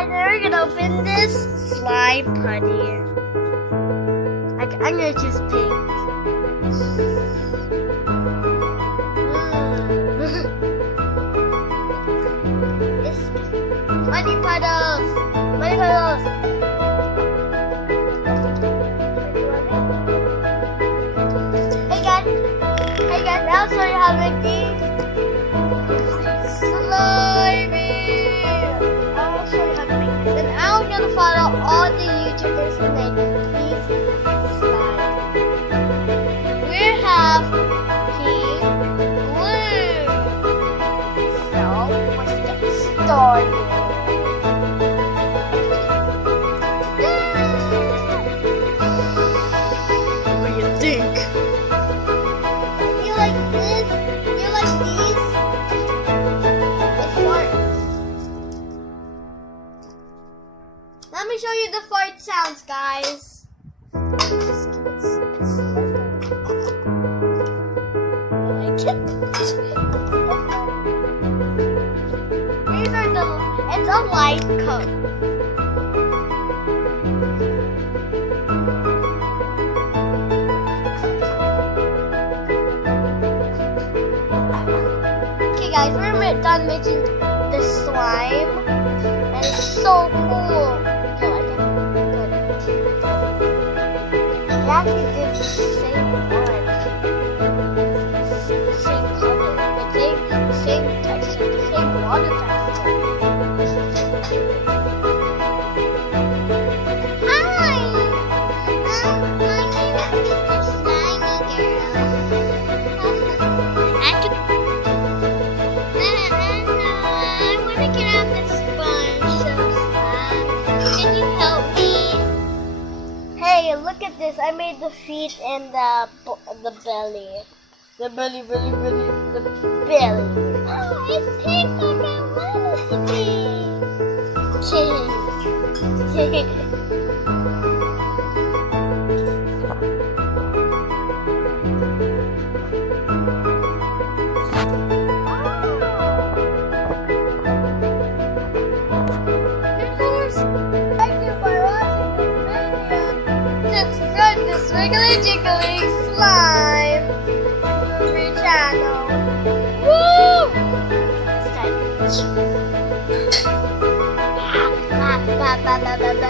guys, we're gonna open this slime putty. I'm gonna choose pink. This muddy puddles. Muddy puddles. Hey guys, I'll show you how to make these. Slimy. I'll show you how to make this. And I'm gonna follow all the YouTubers who make these slime. We have pink, blue. So let's get started. What do you think? You like this? You like these? It's fart. Let me show you the fart sounds, guys. These are it's a light coat. Okay guys, we're done making the slime. And it's so cool. You like it? Good. It actually gives the same one. Same color, the same texture, the same water texture. Hi! My name is Slimy Girl. I want to get out the sponge so fast. Can you help me? Hey, look at this. I made the feet and the belly. The belly. The belly. Oh, it's pink like I want it to be. Thank you for watching this video. Subscribe to Swiggly Jiggly Slime channel. Woo! Let's start.